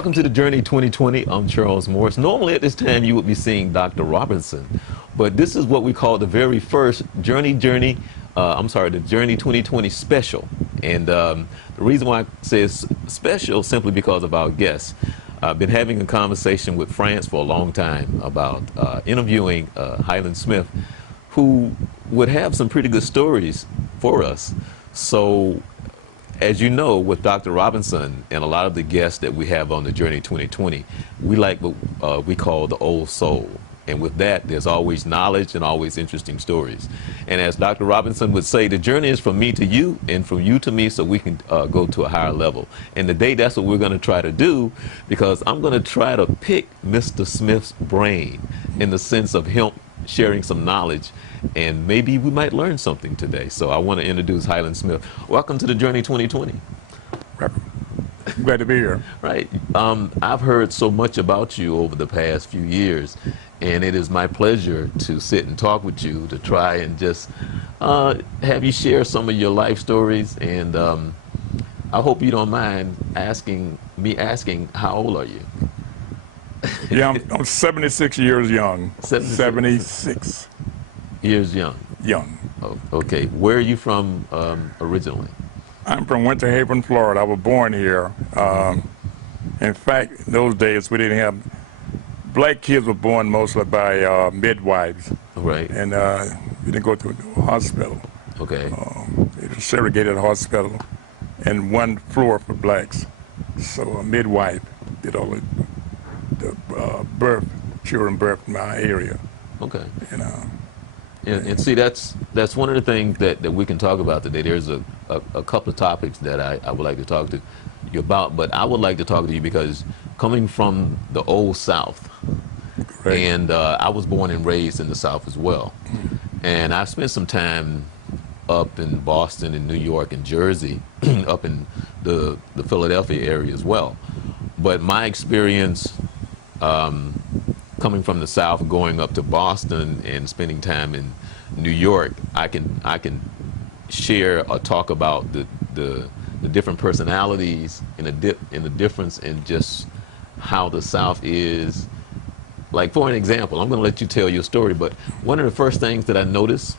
Welcome to the Journey 2020. I'm Charles Morris. Normally at this time you would be seeing Dr. Robinson, but this is what we call the very first the Journey 2020 special. And the reason why I say it's special simply because of our guests. I've been having a conversation with France for a long time about interviewing Highland Smith, who would have some pretty good stories for us. So, as you know, with Dr. Robinson and a lot of the guests that we have on the Journey 2020, we like what we call the old soul. And with that, there's always knowledge and always interesting stories. And as Dr. Robinson would say, the journey is from me to you and from you to me so we can go to a higher level. And today, that's what we're going to try to do, because I'm going to try to pick Mr. Smith's brain in the sense of him sharing some knowledge, and maybe we might learn something today. So I want to introduce Highland Smith. Welcome to the Journey 2020. Glad to be here. Right. I've heard so much about you over the past few years, and it is my pleasure to sit and talk with you to try and just have you share some of your life stories. And I hope you don't mind asking, how old are you? Yeah, I'm 76 years young. 76 years young. Young. Oh, okay. Where are you from originally? I'm from Winter Haven, Florida. I was born here. In fact, in those days we didn't have, black kids were born mostly by midwives. Right. And we didn't go to a hospital. Okay. It was a segregated hospital and one floor for blacks. So a midwife did all the children birth in my area. Okay. And see, that's one of the things that we can talk about today. There's a couple of topics that I would like to talk to you about, but I would like to talk to you because coming from the old South, right. And I was born and raised in the South as well, and I spent some time up in Boston and New York and Jersey, up in the Philadelphia area as well. But my experience coming from the South, going up to Boston and spending time in New York, I can share or talk about the different personalities and the difference in just how the South is. Like, for an example, I'm going to let you tell your story, but one of the first things that I noticed,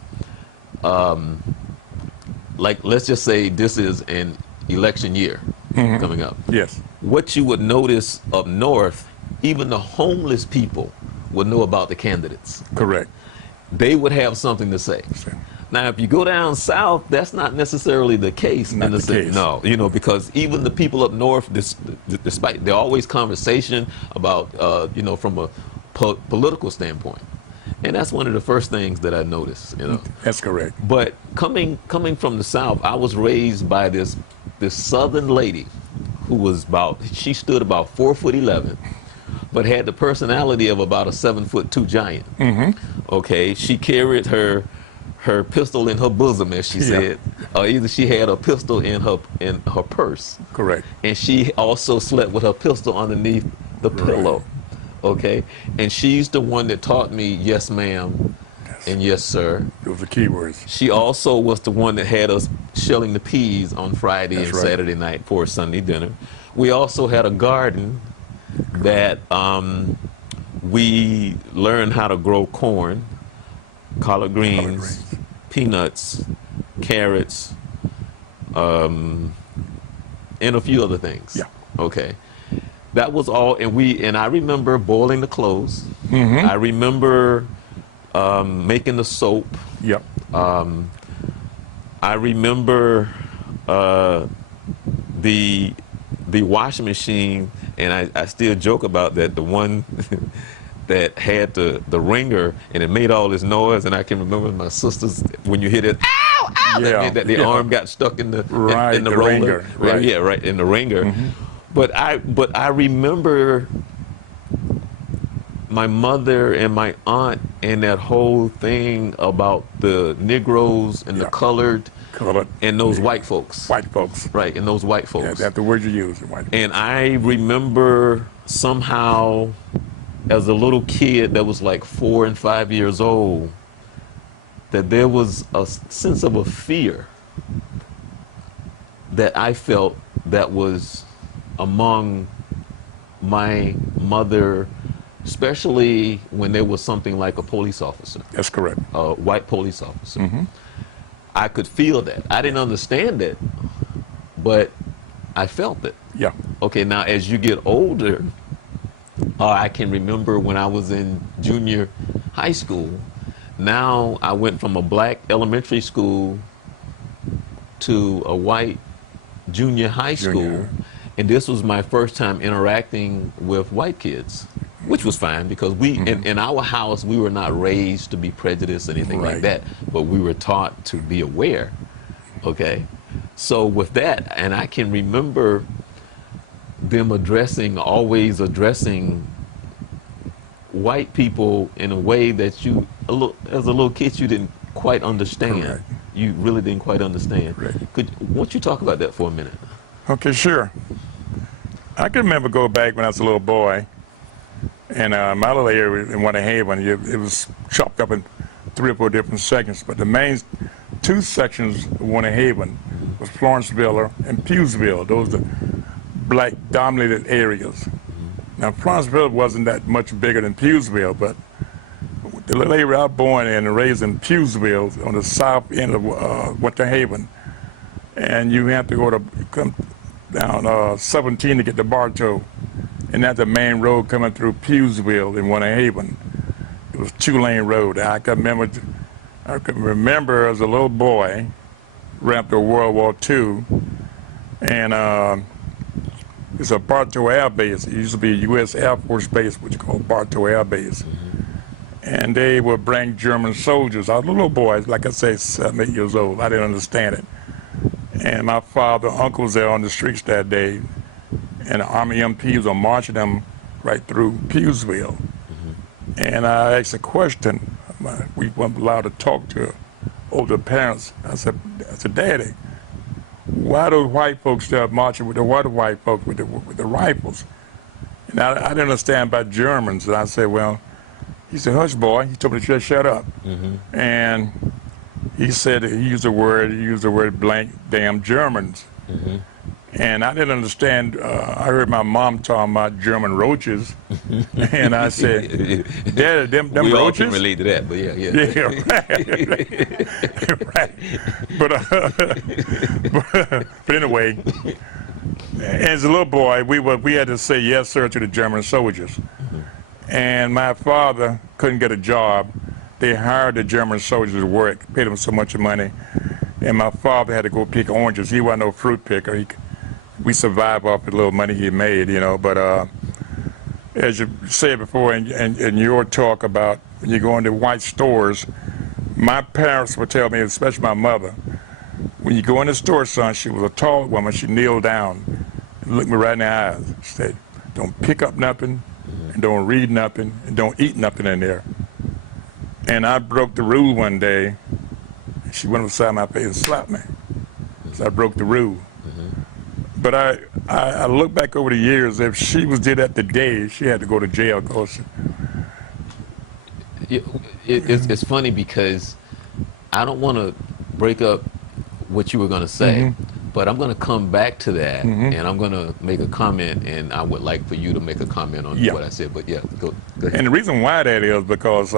like, let's just say this is an election year coming up. Yes. What you would notice up north, even the homeless people would know about the candidates. Correct. They would have something to say. Sure. Now, if you go down south, that's not necessarily the case. Not the case. No, because even the people up north, despite they're always conversation about, from a political standpoint, and that's one of the first things that I noticed. That's correct. But coming from the South, I was raised by this Southern lady who she stood about 4'11", but had the personality of about a 7'2" giant. Okay, she carried her pistol in her bosom, as she said, or either she had a pistol in her purse. Correct. And she also slept with her pistol underneath the pillow. Okay, and she's the one that taught me yes, ma'am, and yes, sir. Those are key words. She also was the one that had us shelling the peas on Friday and right. Saturday night for Sunday dinner. We also had a garden that we learned how to grow corn, collard greens, peanuts, carrots, and a few other things. Yeah. Okay. That was all, and I remember boiling the clothes. I remember making the soap. Yep. I remember the washing machine, and I still joke about that. The one that had the ringer, and it made all this noise, and I can remember my sisters, when you hit it, ow, ow, that meant that the arm got stuck in the in the roller. Ringer. Right. Yeah, right, in the ringer. But I remember my mother and my aunt and that whole thing about the Negroes and the colored and those white folks. White folks. Right, and those white folks. Yeah, that's the word you use, white folks. And I remember somehow as a little kid that was like 4 and 5 years old, that there was a sense of a fear that I felt that was among my mother, especially when there was something like a police officer, That's correct. a white police officer, I could feel that. I didn't understand it, but I felt it. Yeah. Okay, now as you get older, I can remember when I was in junior high school. Now I went from a black elementary school to a white junior high school, and this was my first time interacting with white kids, which was fine because we, in our house, we were not raised to be prejudiced or anything like that, but we were taught to be aware. Okay, so with that, and I can remember them always addressing white people in a way that you, as a little kid, you didn't quite understand. Correct. You really didn't quite understand. Right. Won't you talk about that for a minute? Okay, sure. I can remember go back when I was a little boy, and my little area in Winter Haven, it was chopped up in 3 or 4 different sections, but the main 2 sections of Winter Haven was Florenceville and Pughesville. Those are the black dominated areas. Now, Florenceville wasn't that much bigger than Pughesville, but the little area I was born in and raised in Pughesville on the south end of Winter Haven, and you have to come down 17 to get to Bartow, and that's the main road coming through Pughesville in Winter Haven. It was 2-lane road. I can remember as a little boy, right after World War II, and it's a Bartow Air Base. It used to be a U.S. Air Force Base, which is called Bartow Air Base. And they would bring German soldiers. I was a little boy, like I say, 7, 8 years old. I didn't understand it. And my father, uncle was there on the streets that day, and the Army MPs were marching them right through Pughesville. And I asked a question. We weren't allowed to talk to older parents. I said, Daddy, why those white folks there marching with the white folks with the rifles? And I didn't understand about Germans. And I said, well, he said, hush, boy. He told me to just shut up. And he said, he used the word blank, damn Germans. And I didn't understand. I heard my mom talking about German roaches. And I said, Daddy, them we roaches? all can relate to that, but yeah. Yeah, right. But anyway, as a little boy, we had to say yes, sir, to the German soldiers. And my father couldn't get a job. They hired the German soldiers to work, paid them so much money. And my father had to go pick oranges. He wasn't no fruit picker. We survived off the little money he made, you know. But as you said before in your talk about when you go into white stores, my parents would tell me, especially my mother, when you go in the store, son, she was a tall woman, she kneeled down and looked me right in the eyes. She said, don't pick up nothing, and don't read nothing, and don't eat nothing in there. And I broke the rule one day. She went beside my face and slapped me. So I broke the rule. But I look back over the years, if she did that today, she had to go to jail. It's funny because I don't want to break up what you were going to say, but I'm going to come back to that, and I'm going to make a comment, and I would like for you to make a comment on what I said. But yeah, go ahead. And the reason why that is because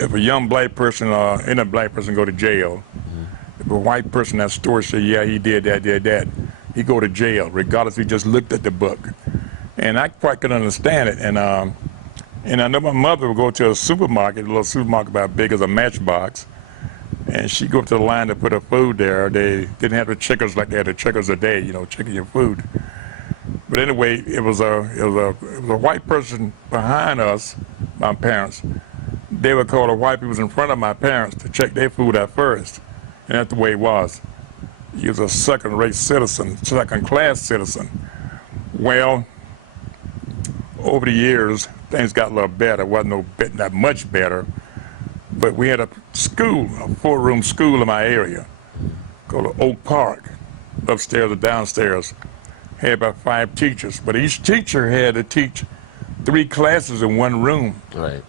if a young black person or any black person go to jail, if a white person at the store say, yeah, he did that, he go to jail, regardless if he just looked at the book. And I quite could understand it. And I know my mother would go to a supermarket, a little supermarket about big as a matchbox, and she'd go to the line to put her food there. They didn't have the checkers like they had the checkers today, you know, checking your food. But anyway, it was a white person behind us, my parents. They would call the white people in front of my parents to check their food out first. And that's the way it was. He was a second-rate citizen, second-class citizen. Well, over the years, things got a little better. It wasn't not much better. But we had a school, a 4-room school in my area called Oak Park, upstairs or downstairs. Had about 5 teachers, but each teacher had to teach 3 classes in one room. Right.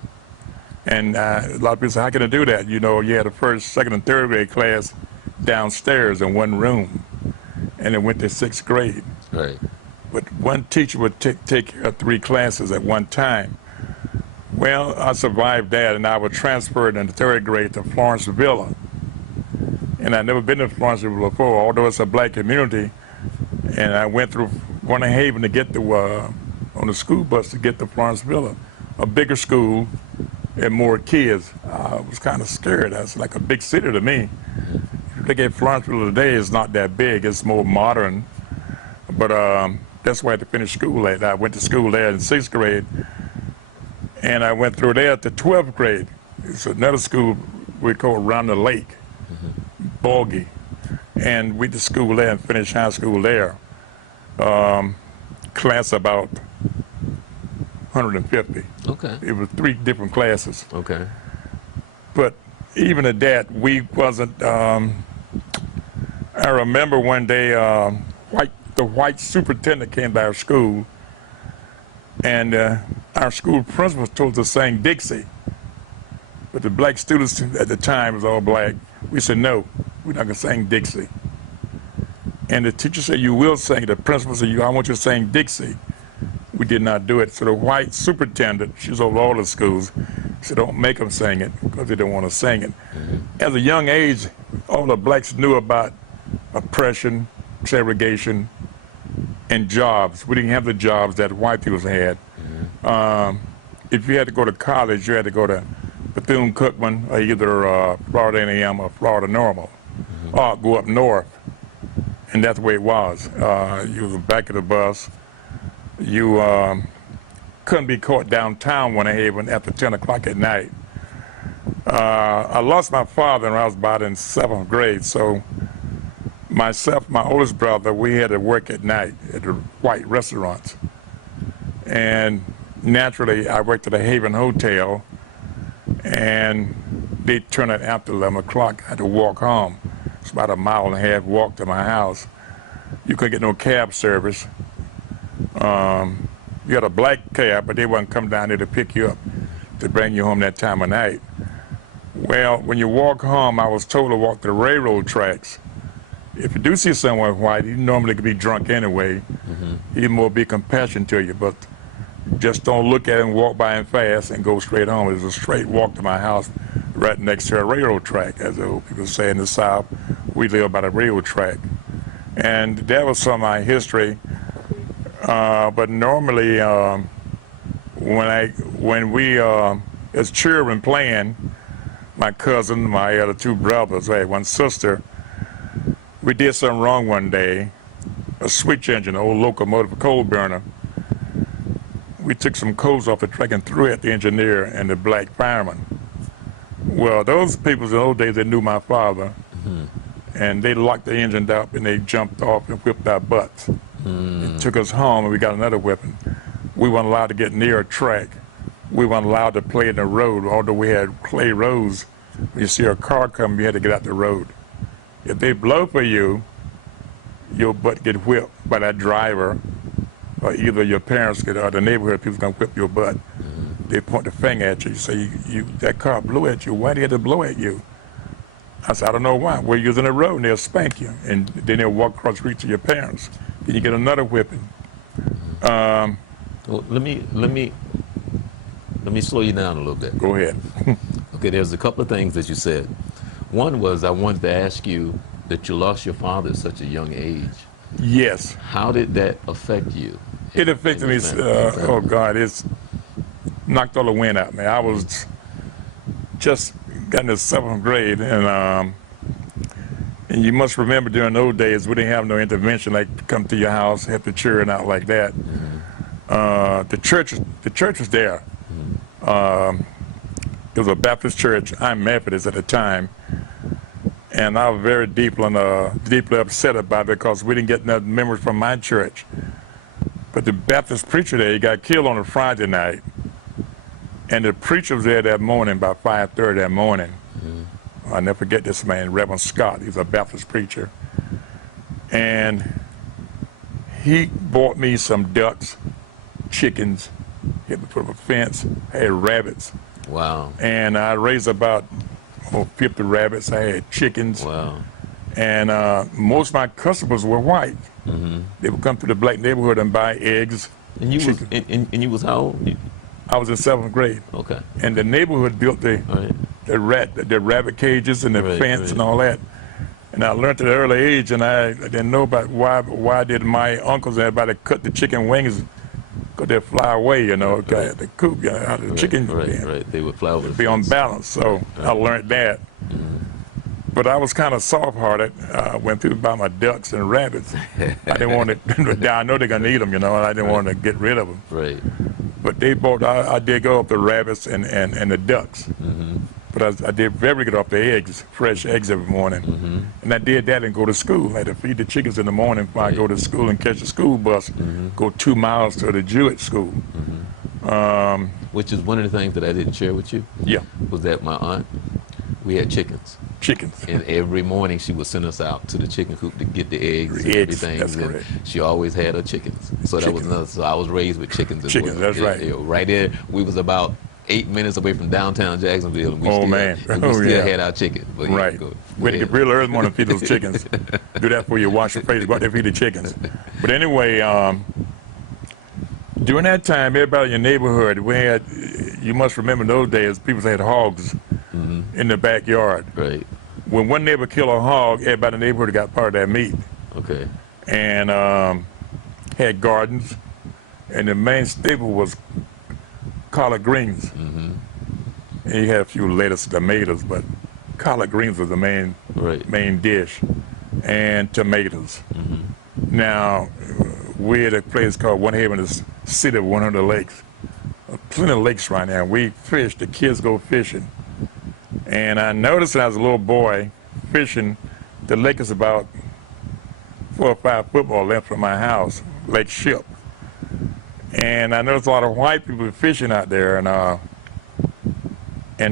And a lot of people say, how can I do that? You know, you had the first, second, and third grade class downstairs in one room, and it went to 6th grade. Right. But one teacher would take care of 3 classes at one time. Well, I survived that, and I was transferred in the 3rd grade to Florence Villa. And I'd never been to Florence Villa before, although it's a black community. And I went through Winter Haven to get to, on the school bus to get to Florence Villa, a bigger school and more kids. I was kind of scared. That's like a big city to me. If you look at Florence Villa today, it's not that big. It's more modern. But that's where I had to finish school at. I went to school there in 6th grade, and I went through there to 12th grade. It's another school we call Around the Lake, Boggy. And went to school there and finished high school there. Class about 150. Okay. It was 3 different classes. Okay. But even at that, we wasn't, I remember one day, the white superintendent came to our school, and our school principal told us to sing Dixie. But the black students at the time was all black. We said, no, we're not gonna sing Dixie. And the teacher said, you will sing. The principal said, I want you to sing Dixie. We did not do it. So the white superintendent, she's over all the schools, said, don't make them sing it because they don't want to sing it. As a young age, all the blacks knew about oppression, segregation, and jobs. We didn't have the jobs that white people had. If you had to go to college, you had to go to Bethune-Cookman or either Florida A&M or Florida Normal, or go up north. And that's the way it was. You was back of the bus. You couldn't be caught downtown Winter Haven after 10 o'clock at night. I lost my father when I was about in 7th grade, so myself, my oldest brother, we had to work at night at the white restaurants. And naturally, I worked at a Haven Hotel, and they turned it after 11 o'clock. I had to walk home. It's about a 1.5 mile walk to my house. You couldn't get no cab service. You had a black cab, but they wouldn't come down there to pick you up to bring you home that time of night. Well, when you walk home, I was told to walk the railroad tracks. If you do see someone white, he normally could be drunk anyway. He'd more be compassionate to you, but just don't look at him, walk by him fast, and go straight home. It was a straight walk to my house right next to a railroad track. As the old people say in the South, we live by the railroad track. And that was some of my history. But normally, when we, as children playing, my cousin, my other 2 brothers, I had 1 sister, we did something wrong one day. A switch engine, an old locomotive, a coal burner. We took some coals off the track and threw it at the engineer and the black fireman. Well, those people in those days, they knew my father, and they locked the engine up and they jumped off and whipped our butts. It took us home and we got another whipping. We weren't allowed to get near a track. We weren't allowed to play in the road, although we had clay roads. When you see a car coming, you had to get out the road. If they blow for you, your butt get whipped by that driver, or either your parents get, or the neighborhood people gonna whip your butt. They point the finger at you, say, that car blew at you. Why did it blow at you? I said, I don't know why. We're using the road, and they'll spank you, and then they'll walk across the street to your parents. Then you get another whipping. Well, let me slow you down a little bit. Go ahead. Okay, there's a couple of things that you said. One was I wanted to ask you that you lost your father at such a young age. Yes. How did that affect you? It affected me, oh God, it's knocked all the wind out of me. I was just got into 7th grade, and you must remember during those days, we didn't have no intervention like come to your house, help the children out like that. The church was there. It was a Baptist church. I'm Methodist at the time, and I was very deeply upset about it because we didn't get enough members from my church. But the Baptist preacher there, he got killed on a Friday night, and the preacher was there that morning, about 5:30 that morning. I'll never forget this man, Reverend Scott. He's a Baptist preacher, and he bought me some ducks, chickens, hit me put up a fence, I had rabbits. Wow. And I raised about 50 rabbits. I had chickens. Wow. And most of my customers were white. They would come to the black neighborhood and buy eggs. And you was and you was how old? I was in 7th grade. Okay. And the neighborhood built the rabbit cages and the fence and all that. And I learned at an early age, and I didn't know about why did my uncles and everybody cut the chicken wings, because they fly away, you know, the coop, you know, how the chicken they would fly over. Be unbalanced. So I learned that. But I was kind of soft-hearted when people buy my ducks and rabbits. I didn't want to. I know they're gonna eat them, you know, and I didn't want to get rid of them. Right. But they bought. I did go up the rabbits and the ducks. But I did very good off the eggs, fresh eggs every morning. And I did that and go to school. I had to feed the chickens in the morning before I go to school and catch the school bus, go 2 miles to the Jewish school. Which is one of the things that I didn't share with you. Yeah. Was that my aunt, we had chickens. And every morning she would send us out to the chicken coop to get the eggs and everything. That's correct. She always had her chickens. So that was another. So I was raised with chickens as well. That's right. Right there, we was about 8 minutes away from downtown Jacksonville, and we still had our chicken. But right. We had to get real early morning to feed those chickens. Do that before you wash your face. Go out there and feed the chickens. But anyway, during that time, everybody in your neighborhood, we had. You must remember those days. People had hogs in the backyard. Right. When one neighbor killed a hog, everybody in the neighborhood got part of that meat. Okay. And had gardens, and the main staple was collard greens. And you had a few lettuce, tomatoes, but collard greens was the main dish, and tomatoes. Now, we had a place called One Haven, the city of 100 lakes. Plenty of lakes right now. We fish, the kids go fishing. And I noticed when I was a little boy fishing, the lake is about 4 or 5 football lengths from my house, Lake Ship. And I noticed a lot of white people fishing out there, and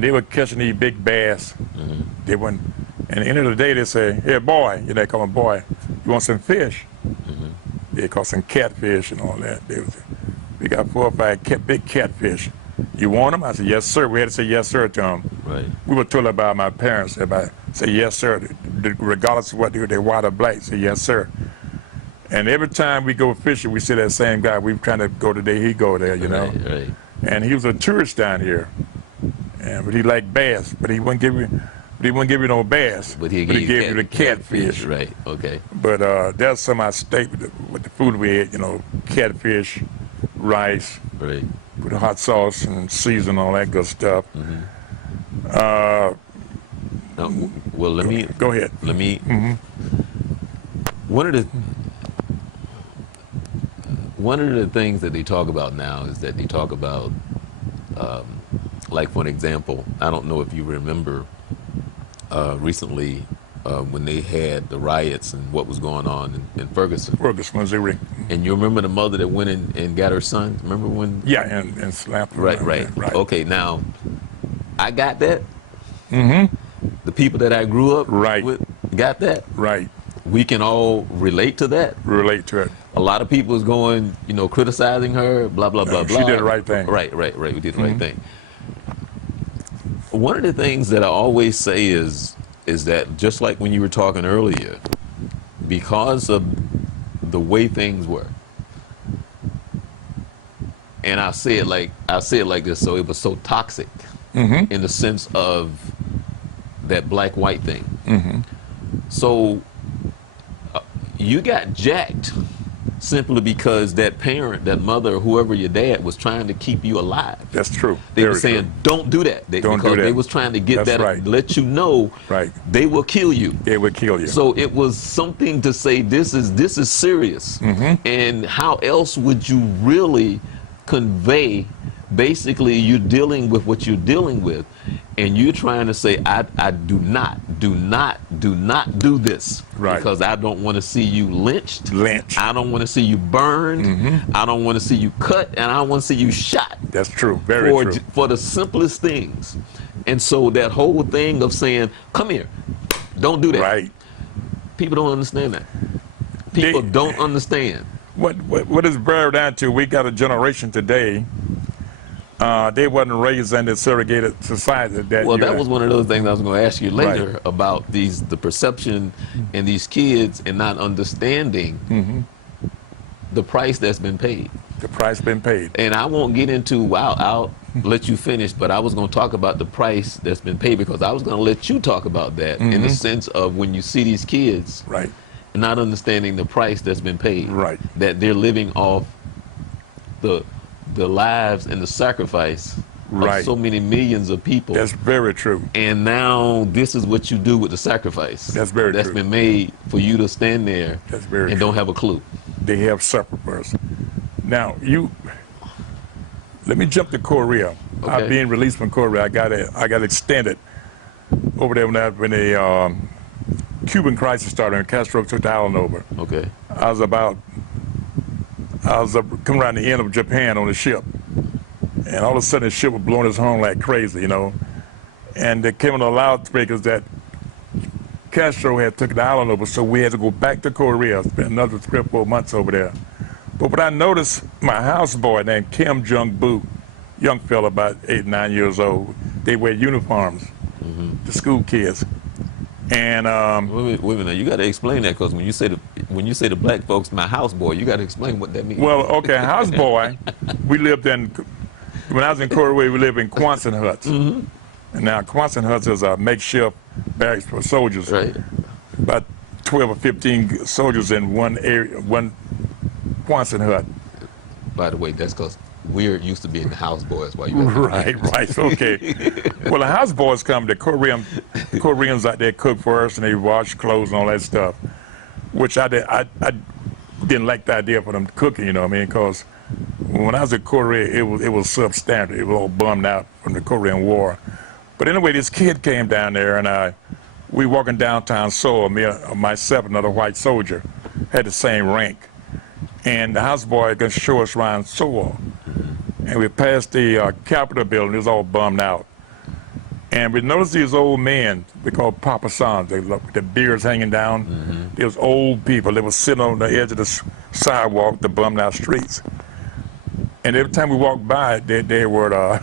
they were catching these big bass. They went, and at the end of the day, they say, "Hey, boy," they call them boy, "you want some fish?" They caught some catfish and all that. We got 4 or 5 big catfish. You want them? I said, yes, sir. We had to say yes, sir, to them. Right. We were told about my parents. Everybody say yes, sir, regardless of what they're white or black. Say yes, sir. And every time we go fishing, we see that same guy. We were trying to go today, he go there, you know. Right. And he was a tourist down here, but he liked bass. But he wouldn't give you no bass. But he gave you the catfish. Right. Okay. But that's some of my staple with the food we had. You know, catfish, rice. Right. With hot sauce and season, all that good stuff. Well, let me go ahead. Let me. One of the things that they talk about now is that they talk about, like for an example, I don't know if you remember recently when they had the riots and what was going on in Ferguson, Missouri. And you remember the mother that went in and got her son? Remember when? Yeah, and slapped her. Right. Okay, now, I got that. The people that I grew up with got that. Right. We can all relate to that. Relate to it. A lot of people is going, criticizing her, blah, blah, blah, blah. She did the right thing. Right. We did the right thing. One of the things that I always say is that, just like when you were talking earlier, because of the way things were, and I say it like this, so it was so toxic in the sense of that black-white thing. So you got jacked simply because that parent, that mother, whoever your dad was trying to keep you alive. That's true. They were saying, don't do that. Don't do that. They was trying to get That's that, right. let you know they will kill you. They will kill you. So it was something to say, this is serious. And how else would you really convey, basically you're dealing with what you're dealing with, and you're trying to say, I do not do this. Right. Because I don't want to see you lynched. I don't want to see you burned. I don't want to see you cut, and I don't want to see you shot. That's true. Very true. For the simplest things. And so that whole thing of saying, come here, don't do that. Right. People don't understand that. People don't understand. What is boiled down to, we got a generation today, They wasn't raised in the segregated society. Well, that was one of those things I was going to ask you later about the perception in these kids and not understanding the price that's been paid. The price been paid. And I won't get into, I'll let you finish, but I was going to talk about the price that's been paid because I was going to let you talk about that in the sense of when you see these kids not understanding the price that's been paid, that they're living off the lives and the sacrifice of so many millions of people. That's very true. And now this is what you do with the sacrifice. That's very true. That's been made for you to stand there and don't have a clue. They have suffered first. Now, let me jump to Korea. I've been released from Korea. I got extended over there when the Cuban crisis started and Castro took the island over. Okay. I was coming around the end of Japan on the ship, and all of a sudden the ship was blowing its horn like crazy, and they came on the loudspeakers that Castro had took the island over, so we had to go back to Korea, spend another 3 or 4 months over there. But what I noticed, my houseboy named Kim Jung-boo, young fella about 8 or 9 years old, they wear uniforms, the school kids. And wait a minute, you got to explain that because when you say the black folks, my houseboy, you got to explain what that means. Well, okay, houseboy, when I was in Korea, we lived in Quonset huts. And now Quonset huts is a makeshift barracks for soldiers. Right. About 12 or 15 soldiers in one area, one Quonset hut. By the way, that's because we're used to being the houseboys while you right, okay. Well, the houseboys come, the Koreans out there cook for us and they wash clothes and all that stuff, which I didn't like the idea for them cooking, you know what I mean? Because when I was in Korea, it was substandard. It was all bummed out from the Korean War. But anyway, this kid came down there and we walking downtown Seoul, myself, another white soldier, had the same rank. And the houseboy gonna show us around Seoul. And we passed the Capitol building, it was all bummed out. And we noticed these old men, we call Papa Sons, they look, the beards hanging down. There was old people, they were sitting on the edge of the sidewalk, the bummed out streets. And every time we walked by, they would, I'm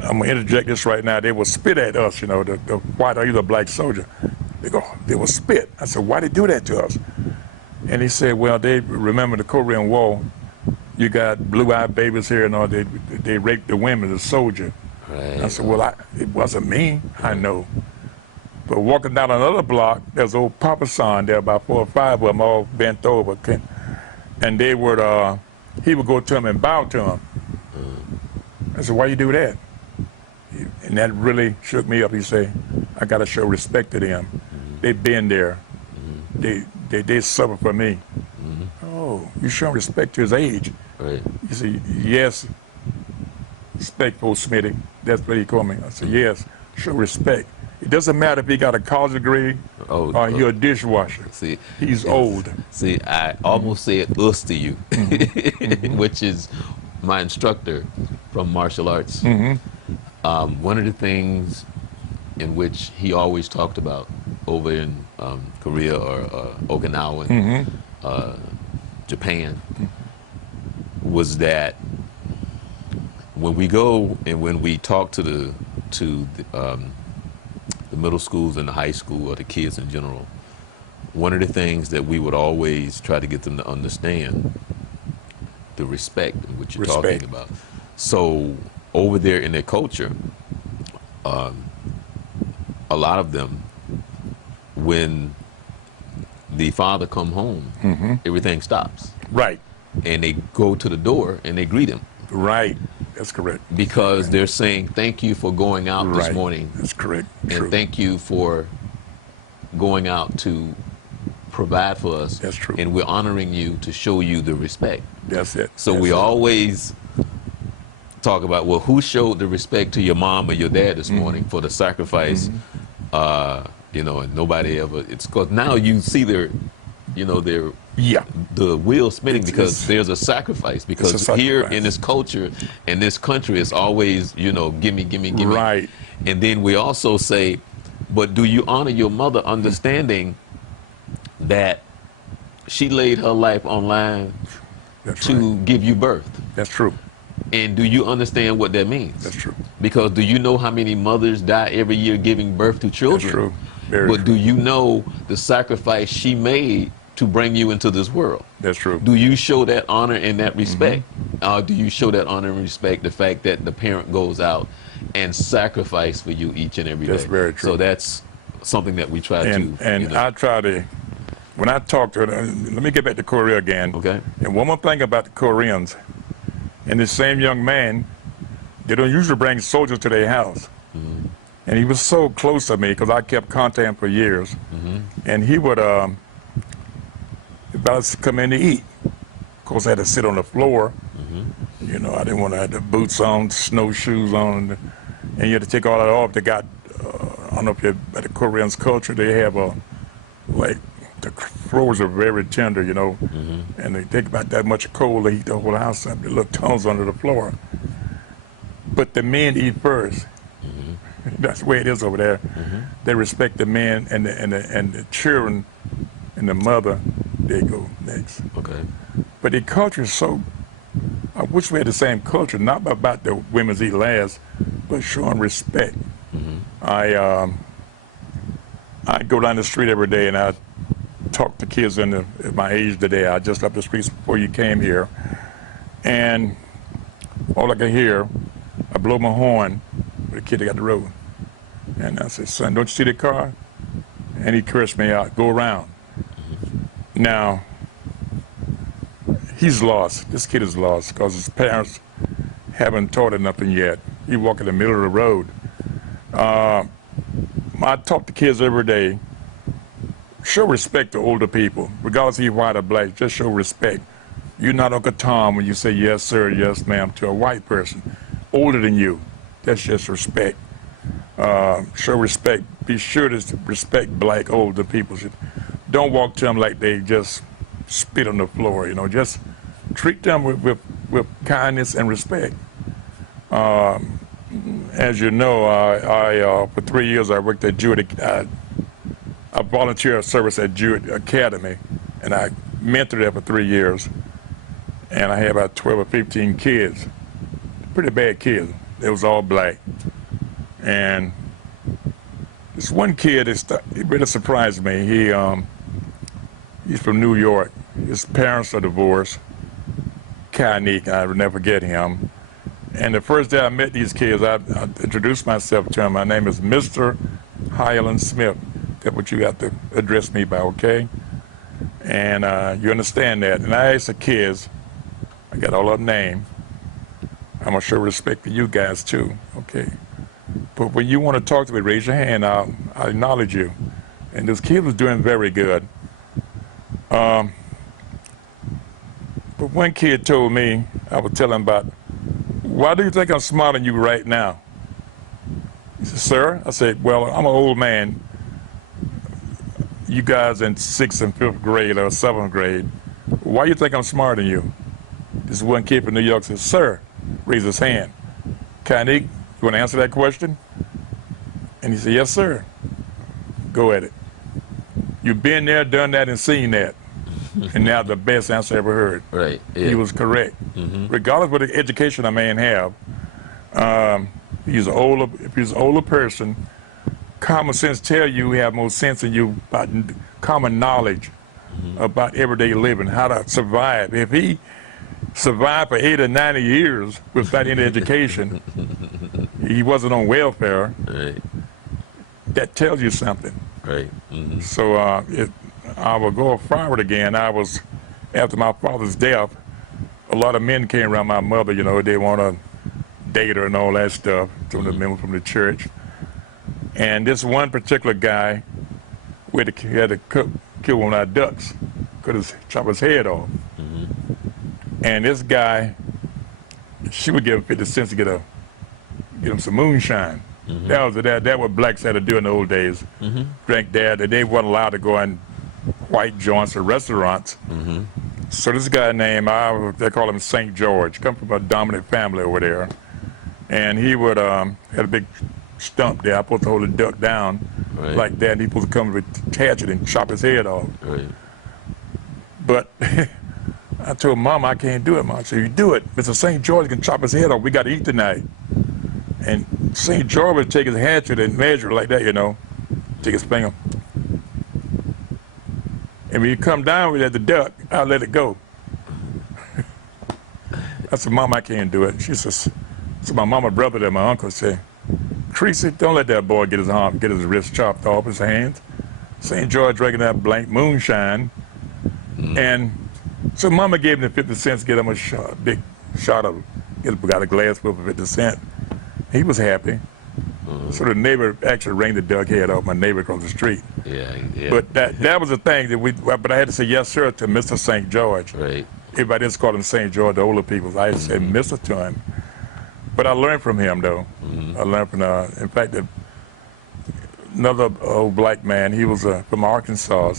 gonna interject this right now, they would spit at us, the white or either black soldier. They would spit. I said, why they do that to us? And he said, well, they remember the Korean War. You got blue-eyed babies here and all. They raped the women, the soldier. Right. I said, well, it wasn't me. I know. But walking down another block, there's old Papa Son there, about 4 or 5 of them all bent over. And they would, he would go to him and bow to him. I said, why you do that? And that really shook me up. He said, I got to show respect to them. They've been there. They suffer for me. Oh, you show respect to his age. Right. He said, yes, respectful Smitty. That's what he called me. I said, yes, show respect. It doesn't matter if he got a college degree or you're a dishwasher. See, he's old. See, I almost said us to you, which is my instructor from martial arts. One of the things in which he always talked about over in Korea or Okinawa, Japan, was that when we go and when we talk to the middle schools and the high school or the kids in general, one of the things that we would always try to get them to understand the respect in which you're talking about. So over there in their culture, a lot of them, when the father come home, everything stops. Right. And they go to the door and they greet him. Right. That's correct. Because they're saying, thank you for going out this morning. That's correct. And thank you for going out to provide for us. That's true. And we're honoring you to show you the respect. That's it. So we always talk about, well, who showed the respect to your mom or your dad this morning for the sacrifice? And nobody ever, it's because now you see their the wheel spinning because there's a sacrifice. Because here in this culture, in this country, it's always, gimme, gimme, gimme. Right. And then we also say, but do you honor your mother understanding that she laid her life on line to give you birth? That's true. And do you understand what that means? That's true. Because do you know how many mothers die every year giving birth to children? That's true. Very but true. do you know the sacrifice she made to bring you into this world? That's true. Do you show that honor and that respect? Do you show that honor and respect the fact that the parent goes out and sacrifice for you each and every day? That's very true. So that's something that we try to. And I try to, when I talk to her, let me get back to Korea again. Okay. And one more thing about the Koreans, and this same young man, they don't usually bring soldiers to their house. And he was so close to me because I kept contacting him for years. And he would, about to come in to eat. Of course, I had to sit on the floor. You know, I didn't want to have the boots on, snowshoes on, and you had to take all that off. They got, I don't know if you're at the Koreans' culture, they have like, the floors are very tender, you know, and they take about that much coal, they heat the whole house up, the little tunnels under the floor. But the men eat first. That's the way it is over there. They respect the men and the children and the mother, they go next. Okay. But the culture is so, I wish we had the same culture, not about the women's eat last, but showing respect. I go down the street every day and I talk to kids at my age today. I just left the streets before you came here. And all I can hear, I blow my horn with a kid that got the road. And I said, son, don't you see the car? And he cursed me out, go around. Now, he's lost. This kid is lost because his parents haven't taught him nothing yet. He walk in the middle of the road. I talk to kids every day. Show respect to older people, regardless if you're white or black. Just show respect. You're not Uncle Tom when you say yes, sir, yes, ma'am to a white person older than you. That's just respect. Show respect. Be sure to respect black older people. Don't walk to them like they just spit on the floor. You know, just treat them with kindness and respect. As you know, I for 3 years I worked at Jewett. I volunteer service at Jewett Academy, and I mentored there for 3 years. And I had about 12 or 15 kids, pretty bad kids. They was all black. And this one kid, it really surprised me. He's from New York. His parents are divorced. Kanik, I will never forget him. And the first day I met these kids, I introduced myself to him. My name is Mr. Highland Smith. That's what you have to address me by, okay? And you understand that. And I asked the kids, I got all of them named. I'm gonna show respect to you guys too, okay? But when you want to talk to me, raise your hand, I'll acknowledge you. And this kid was doing very good. But one kid told me, I was telling him about, why do you think I'm smarter than you right now? He said, sir? I said, well, I'm an old man. You guys in 6th and 5th grade or 7th grade. Why do you think I'm smarter than you? This one kid from New York said, sir, raised his hand. Kanik, you want to answer that question? And he said, yes, sir. Go at it. You've been there, done that, and seen that. And now the best answer I ever heard. Right. Yeah. He was correct. Regardless of what education a man have, if he's an older person, common sense tell you have more sense than you about common knowledge about everyday living, how to survive. If he survived for 80 or 90 years without any education, he wasn't on welfare. Right. That tells you something. Right. So I will go forward again. After my father's death, a lot of men came around my mother, you know, they want to date her and all that stuff, some of the men from the church. And this one particular guy, he had to kill one of our ducks, could chop his head off. And this guy, she would give him 50 cents to get him some moonshine. That what blacks had to do in the old days. Drink that, and they weren't allowed to go in white joints or restaurants. So this guy named, they call him St. George, come from a dominant family over there. And he would, had a big stump there. I supposed to hold the duck down like that, and he supposed to come with a hatchet and chop his head off. But I told Mom I can't do it, Mom. She said, you do it. Mr. St. George can chop his head off. We got to eat tonight. And St. George would take his hatchet and measure it like that, you know, take his finger. And when you come down with the duck, I'll let it go. I said, Mom, I can't do it. She says, so my mama, brother, and my uncle said, Creasy, don't let that boy get his arm, get his wrist chopped off, his hands. St. George drinking that blank moonshine. And so Mama gave him the 50 cents, get him a big shot of, got a glass full for 50 cents. He was happy. So the neighbor actually rang the duck head off, my neighbor across the street. Yeah. But that was the thing that but I had to say yes, sir, to Mr. St. George. Right. Everybody else called him St. George, the older people. I had to say Mr. to him. But I learned from him, though. I learned from, in fact, another old black man, he was from Arkansas,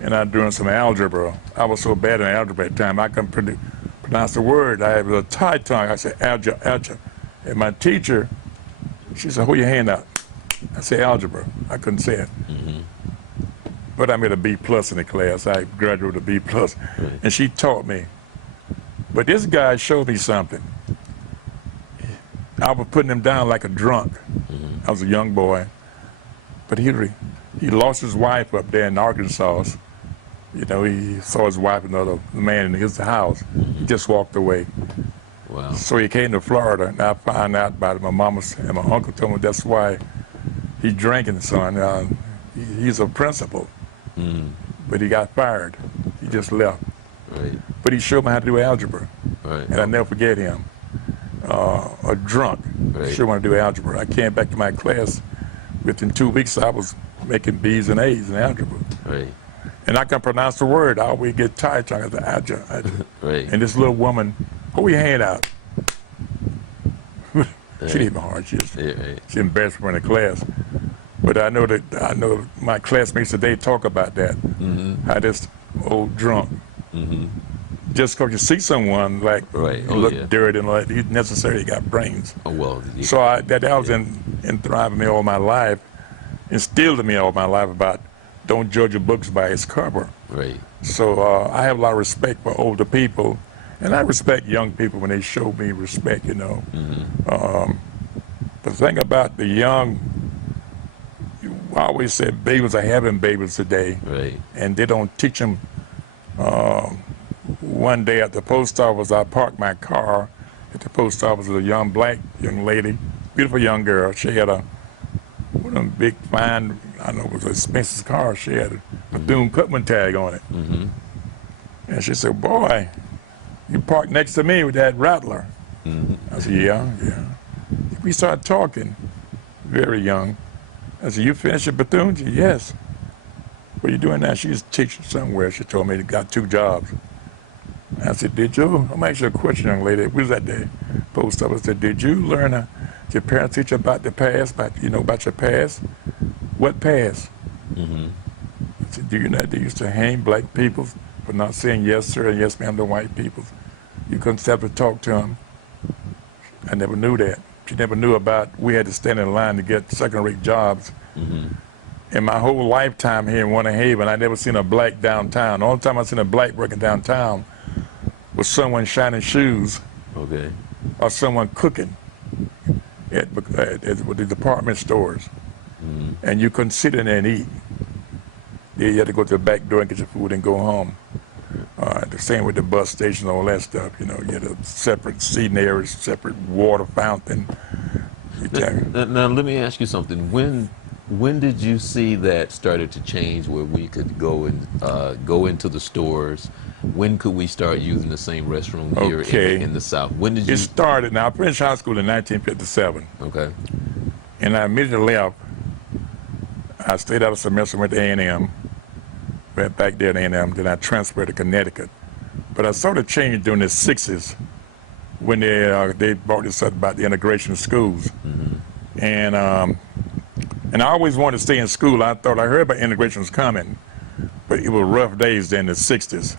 and I doing some algebra. I was so bad in algebra at the time, I couldn't pronounce the word. I had a tight tongue. I said, algebra. And my teacher, she said, hold your hand out. I said, algebra. I couldn't say it. But I made a B plus in the class. I graduated with a B plus. And she taught me. But this guy showed me something. I was putting him down like a drunk. I was a young boy. But he lost his wife up there in Arkansas. You know, he saw his wife and another man in his house. He just walked away. Wow. So he came to Florida, and I found out about it. My mama and my uncle told me that's why he's drinking, son. He's a principal, but he got fired. He just left. Right. But he showed me how to do algebra, Right. and I'll never forget him. A drunk, Right. sure want to do algebra. I came back to my class. Within 2 weeks, I was making B's and A's in algebra. Right. And I can pronounce the word. I always get tired trying to algebra. Right. And this little woman, hold your hand out. She didn't even hard. She embarrassed me in the class. But I know my classmates today talk about that. How this old drunk, just because you see someone like look dirty and like he necessarily got brains. Oh well. So that was in thriving me all my life, instilled in me all my life about don't judge a book by its cover. Right. So I have a lot of respect for older people, and I respect young people when they show me respect, you know. The thing about the young, I always said babies are having babies today, Right. and they don't teach them. One day at the post office, I parked my car at the post office with a young lady, beautiful young girl. She had one of them big, fine, I don't know, it was an expensive car. She had a Bethune-Cookman tag on it. And she said, boy, you parked next to me with that rattler. I said, yeah. We started talking, very young. I said, you finished at Bethune? She said, yes. What are you doing now? She's teaching somewhere. She told me she got 2 jobs. I said, did you? I'm going to ask you a question, young lady. We was at the post office. I said, did you learn, did your parents teach you about the past, about your past? What past? I said, do you know they used to hang black people for not saying yes, sir, and yes, ma'am to white people? You couldn't stop to talk to them. I never knew that. She never knew about we had to stand in line to get second-rate jobs. In my whole lifetime here in Winter Haven, I never seen a black downtown. The only time I seen a black working downtown was someone shining shoes, or someone cooking at the department stores, and you couldn't sit in there and eat. You had to go to the back door and get your food and go home. The same with the bus station, all that stuff. You know, you had a separate seating area, separate water fountain. Now let me ask you something. When did you see that started to change where we could go into the stores? When could we start using the same restroom here in the South? When did you? It started. Now I finished high school in 1957. Okay. And I immediately left. I stayed out a semester, went to A&M. Went back there to A&M. Then I transferred to Connecticut. But I saw the change during the 60s when they brought this up about the integration of schools. And I always wanted to stay in school. I heard about integration was coming, but it was rough days then in the 60s.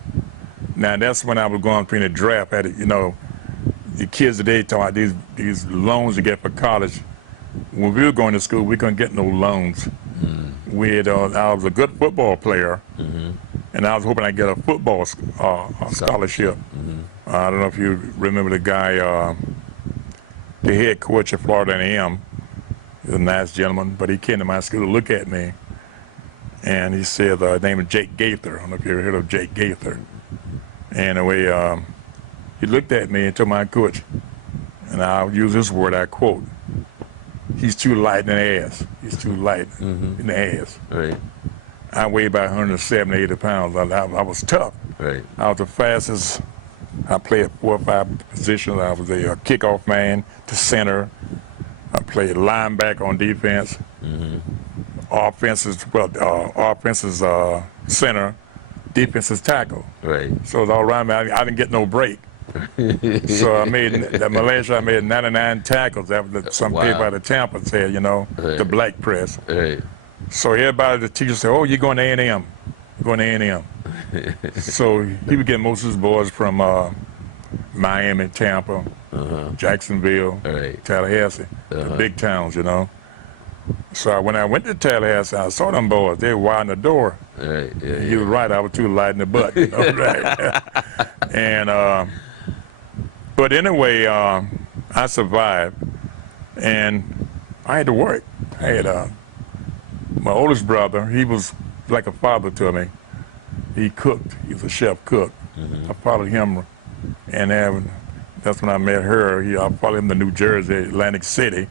Now that's when I was going through the draft. You know, the kids today talk about these loans you get for college. When we were going to school, we couldn't get no loans. I was a good football player, and I was hoping I'd get a football scholarship. I don't know if you remember the guy, the head coach at Florida A&M. He's a nice gentleman, but he came to my school to look at me, and he said, his name is Jake Gaither. I don't know if you ever heard of Jake Gaither. And the way he looked at me and told my coach, and I'll use this word, I quote, "He's too light in the ass. He's too light in the ass." Right. I weighed about 170, 80 pounds. I was tough. Right. I was the fastest. I played 4 or 5 positions. I was a kickoff man to center. I played linebacker on defense. Offense is center. Defense is tackle. Right. So it was all around me. I didn't get no break. So I made my last year. I made 99 tackles. That was some paper out of Tampa said, you know, Right. the black press. Right. So everybody, the teacher said, "Oh, you're going to A&M. You're going to A&M." So he would get most of his boys from Miami, Tampa, Jacksonville, Right. Tallahassee, the big towns, you know. So when I went to Tallahassee, I saw them boys. They were wide in the door. Right. Yeah. He was right. I was too light in the butt. You know? Right. And but anyway, I survived, and I had to work. I had my oldest brother. He was like a father to me. He cooked. He was a chef cook. I followed him, and that's when I met her. I followed him to New Jersey, Atlantic City,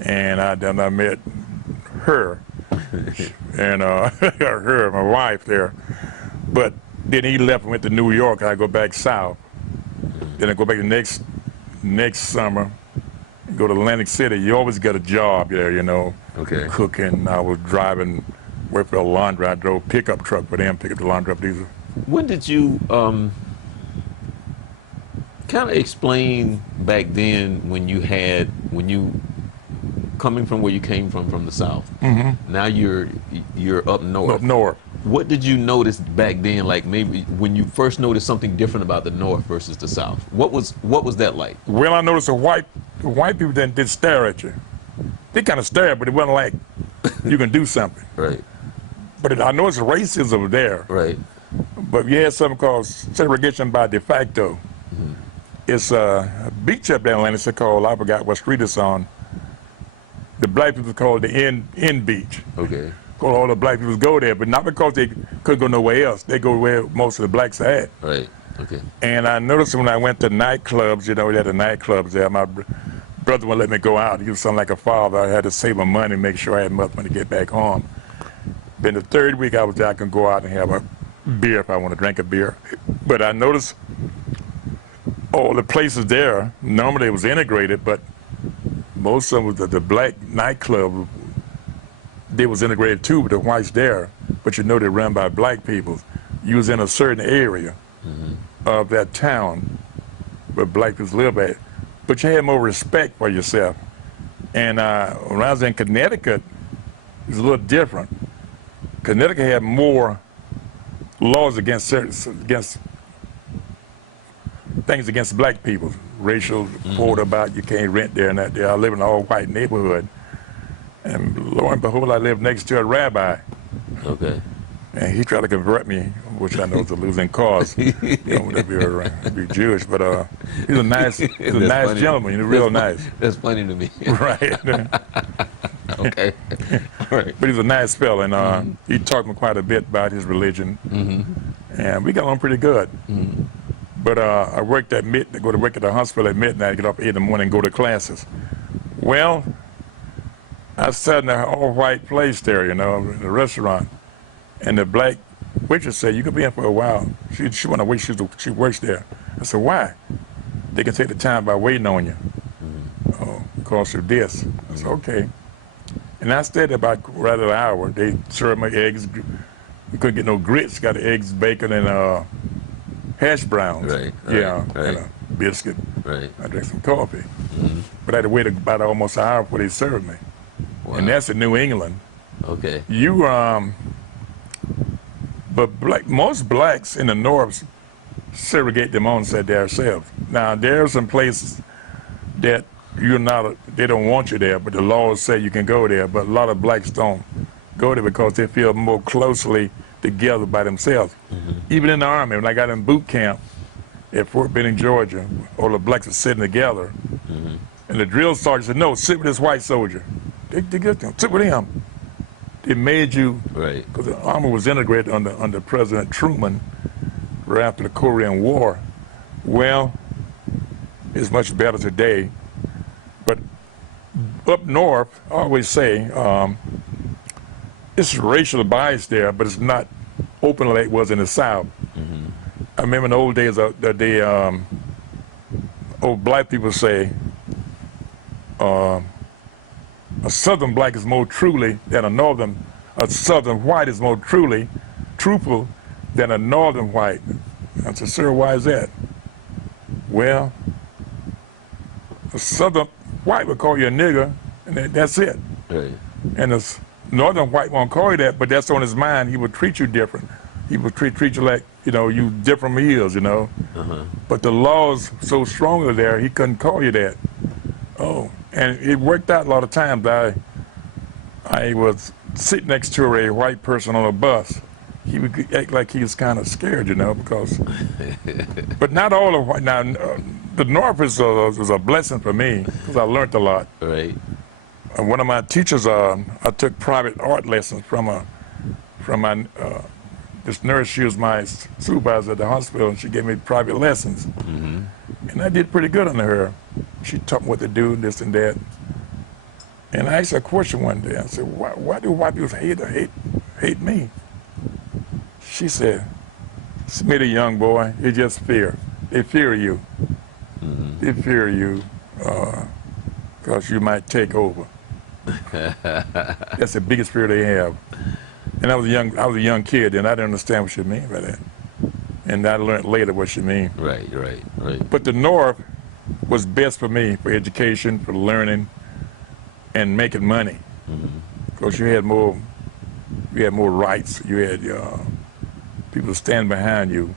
and I met her, and her, my wife there. But then he left and went to New York. I go back south. Then I go back the next summer, go to Atlantic City. You always get a job there, you know. Okay. Cooking. I was driving, worked for a laundry. I drove pickup truck for them, pick up the laundry up these. When did you kind of explain back then when you coming from where you came from the South? Now you're up north. Up north. What did you notice back then? Like maybe when you first noticed something different about the North versus the South. What was that like? Well, I noticed the white people didn't stare at you. They kind of stared, but it wasn't like you can do something. Right. But I noticed racism there. Right. But you had something called segregation by de facto. It's a beach up there in Atlantic City called, I forgot what street it's on. The black people call it the N Beach. Okay. All the black people go there, but not because they couldn't go nowhere else. They go where most of the blacks are at. Right. Okay. And I noticed when I went to nightclubs, you know, they had the nightclubs there. My brother wouldn't let me go out. He was something like a father. I had to save my money, make sure I had enough money to get back home. Then the third week I was there, I can go out and have a beer if I want to drink a beer. But I noticed all the places there, normally it was integrated, but most of them was the black nightclub. They was integrated too, but the whites there. But you know they're run by black people. You was in a certain area of that town where black people live at. But you had more respect for yourself. And when I was in Connecticut, it was a little different. Connecticut had more laws against things against black people. Racial quota about you can't rent there and that there. I live in an all-white neighborhood. And lo and behold, I live next to a rabbi. Okay. And he tried to convert me, which I know is a losing cause. You know, whatever, be Jewish, but he's a nice gentleman. He's real nice. That's funny to me. Right. Okay. All right. But he's a nice fella, and he taught me quite a bit about his religion, and we got along pretty good. But I worked at go to work at the hospital at midnight, get up 8 in the morning, and go to classes. Well, I sat in an all-white place there, you know, in the restaurant, and the black waitress said, "You could be in for a while." She wanted to wait. She works there. I said, "Why?" "They can take the time by waiting on you." "Oh, because of this." I said, "Okay." And I stayed about right at an hour. They served my eggs. We couldn't get no grits. Got the eggs, bacon, and hash browns. Right. Yeah, Right. and a biscuit. Right. I drank some coffee. But I had to wait about almost an hour before they served me. Wow. And that's in New England. Okay. But most blacks in the North segregate them on themselves. Now there are some places that they don't want you there, but the laws say you can go there. But a lot of blacks don't go there because they feel more closely together by themselves. Even in the Army, when I got in boot camp at Fort Benning, Georgia, all the blacks were sitting together. And the drill sergeant said, no, sit with this white soldier. They get them, sit with him. It made you, Right. because the Army was integrated under President Truman right after the Korean War. Well, it's much better today. But up north, I always say, it's racial bias there, but it's not open like it was in the South. I remember in the old days, old black people say, a Southern black is more truly than a Southern white is more truthful than a Northern white. I said, sir, why is that? Well, a Southern white would call you a nigger, and that's it. Right. And a Northern white won't call you that, but that's on his mind. He would treat you different. He would treat you like, you different from he is, But the law's so strongly there, he couldn't call you that. Oh, and it worked out a lot of times. I was sitting next to a white person on a bus. He would act like he was kind of scared, because, but not all of white. Now, the North was a blessing for me because I learned a lot. Right. And one of my teachers, I took private art lessons from my, this nurse. She was my supervisor at the hospital, and she gave me private lessons. And I did pretty good under her. She taught me what to do, this and that. And I asked her a question one day. I said, why do white people hate me? She said, Smitty, young boy, it's just fear. They fear you. They fear you because you might take over. That's the biggest fear they have. And I was a young kid, and I didn't understand what she meant by that. And I learned later what she meant. Right. But the North was best for me, for education, for learning, and making money. Because you had more rights. You had people stand behind you.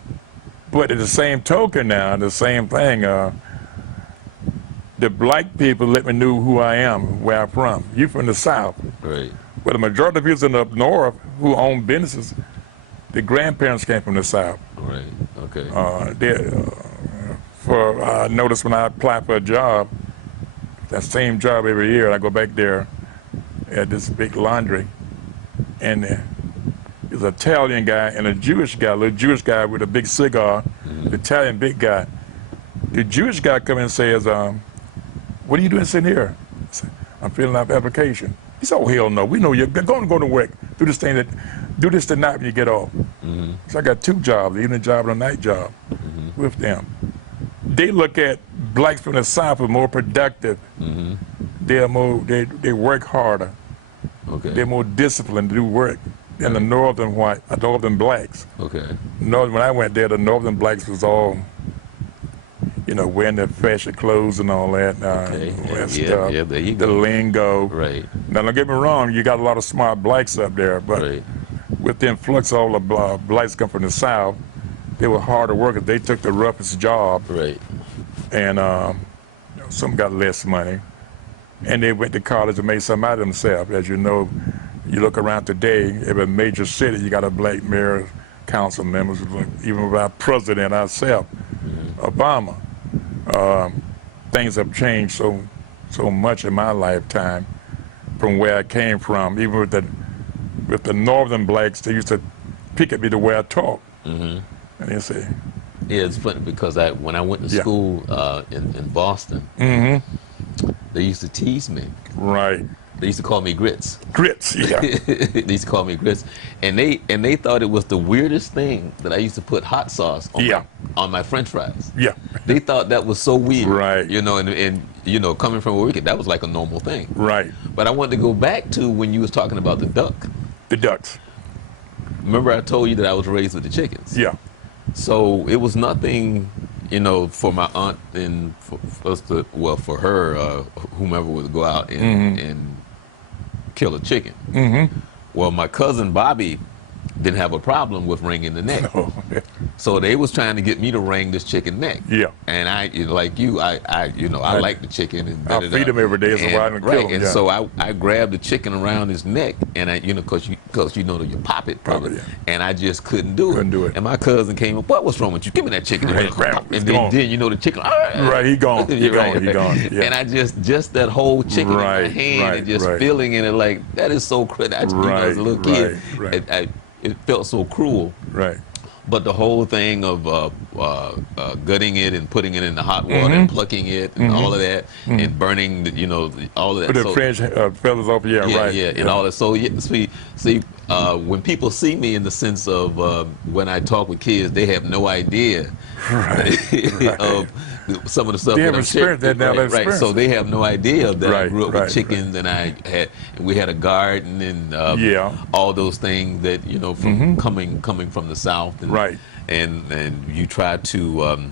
But at the same token now, the same thing, the black people let me know who I am, where I'm from. You from the South. Right. But the majority of people in the North who own businesses, the grandparents came from the South. Right. Okay. I noticed when I apply for a job, that same job every year, I go back there at this big laundry, and there's an Italian guy and a Jewish guy, a little Jewish guy with a big cigar, the Italian big guy. The Jewish guy come in and says, what are you doing sitting here? I said, I'm filling out the application. He said, oh, hell no, we know you're going to go to work, do this tonight when you get off. So I got 2 jobs, the evening job and a night job with them. They look at blacks from the South as more productive. They work harder. Okay. They're more disciplined to do work than the northern blacks. Okay. When I went there, the northern blacks was all, wearing their fashion clothes and all that. Stuff. Yeah, there you go. The lingo. Right. Now, don't get me wrong, you got a lot of smart blacks up there, but with the influx of all the blacks come from the South, they were harder workers. They took the roughest job. Right. And some got less money. And they went to college and made something out of themselves. As you know, you look around today, every major city, you got a black mayor, council members, even with our president, ourselves, Obama. Things have changed so much in my lifetime from where I came from. Even with the northern blacks, they used to pick at me the way I talk. And they say, yeah, it's funny because when I went to school in Boston, they used to tease me. Right. They used to call me Grits. Grits, yeah. They used to call me Grits, and they thought it was the weirdest thing that I used to put hot sauce on my French fries. Yeah. They thought that was so weird. Right. And coming from a wicked, that was like a normal thing. Right. But I wanted to go back to when you was talking about the duck. The ducks. Remember I told you that I was raised with the chickens. Yeah. So it was nothing, for my aunt and for her, whomever would go out and kill a chicken. Well, my cousin Bobby didn't have a problem with wringing the neck. No. So they was trying to get me to wring this chicken neck. Yeah. And I, like you, I like the chicken. And I feed him every day, so I don't kill him. And yeah. so I grabbed the chicken around his neck, and I, because you pop it, probably. Yeah. And I just couldn't do it. Couldn't do it. And my cousin came up, what's wrong with you? Give me that chicken. Right, and then the chicken. Right, he gone. He gone. Yeah. And I just that whole chicken in my hand and just feeling in it like that is so cruel. As a little kid, it felt so cruel. Right. But the whole thing of gutting it and putting it in the hot water and plucking it and all of that and burning, all of that. Put the French feathers off, and all that. So see, when people see me in the sense of when I talk with kids, they have no idea of some of the stuff they that have experienced that now. Right. So they have no idea that I grew up with chickens and we had a garden and all those things that from coming from the South. And, and you try to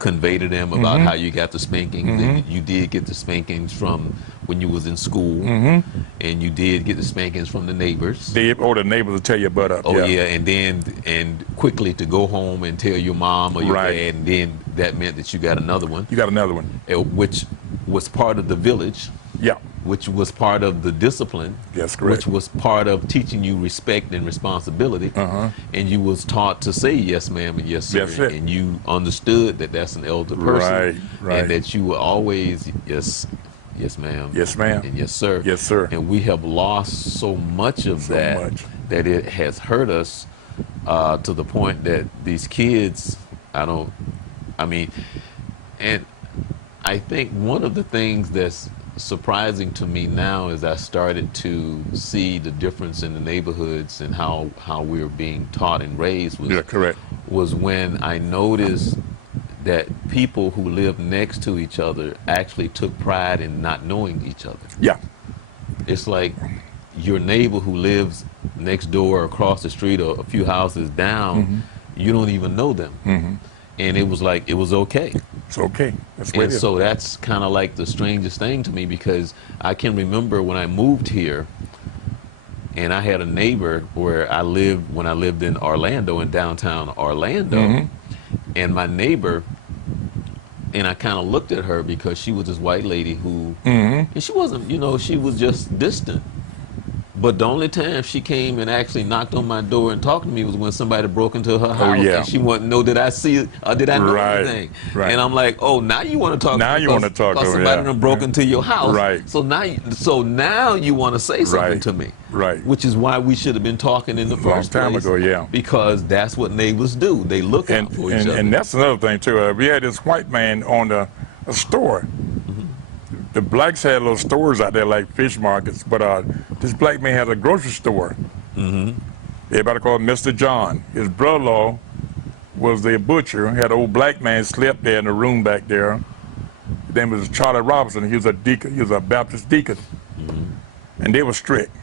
convey to them about how you got the spankings. And you did get the spankings from when you was in school, and you did get the spankings from the neighbors. The neighbors will tear your butt up. Oh yeah, and quickly to go home and tell your mom or your dad, and then that meant that you got another one. You got another one, which was part of the village. Yeah. Which was part of the discipline. Yes, correct. Which was part of teaching you respect and responsibility. And you was taught to say yes, ma'am, and yes, sir. That's it. And you understood that that's an elder person. Right. And that you were always yes, ma'am. Yes, ma'am. And yes, sir. Yes, sir. And we have lost so much of that it has hurt us to the point that these kids, and I think one of the things that's surprising to me now is I started to see the difference in the neighborhoods and how we're being taught and raised was when I noticed that people who live next to each other actually took pride in not knowing each other. Yeah. It's like your neighbor who lives next door or across the street or a few houses down, you don't even know them. And it was like, it was okay. It's okay. That's what and it is. So that's kind of like the strangest thing to me, because I can remember when I moved here and I had a neighbor where I lived when I lived in Orlando, in downtown Orlando, and my neighbor, and I kind of looked at her because she was this white lady who, and she wasn't, she was just distant. But the only time she came and actually knocked on my door and talked to me was when somebody broke into her house. And she wanted to know, did I see, or did I know anything? And I'm like, oh, now you want to talk to me. Now you want to talk to me. Somebody done broke into your house. So now you want to say something to me. Which is why we should have been talking in the first place. Long time ago, because that's what neighbors do. They look out for each other. And that's another thing, too. We had this white man on a store. The blacks had little stores out there like fish markets, but this black man had a grocery store. Everybody called him Mr. John. His brother-in-law was the butcher. Had an old black man slept there in the room back there. His name was Charlie Robinson. He was a deacon. He was a Baptist deacon. And they were strict.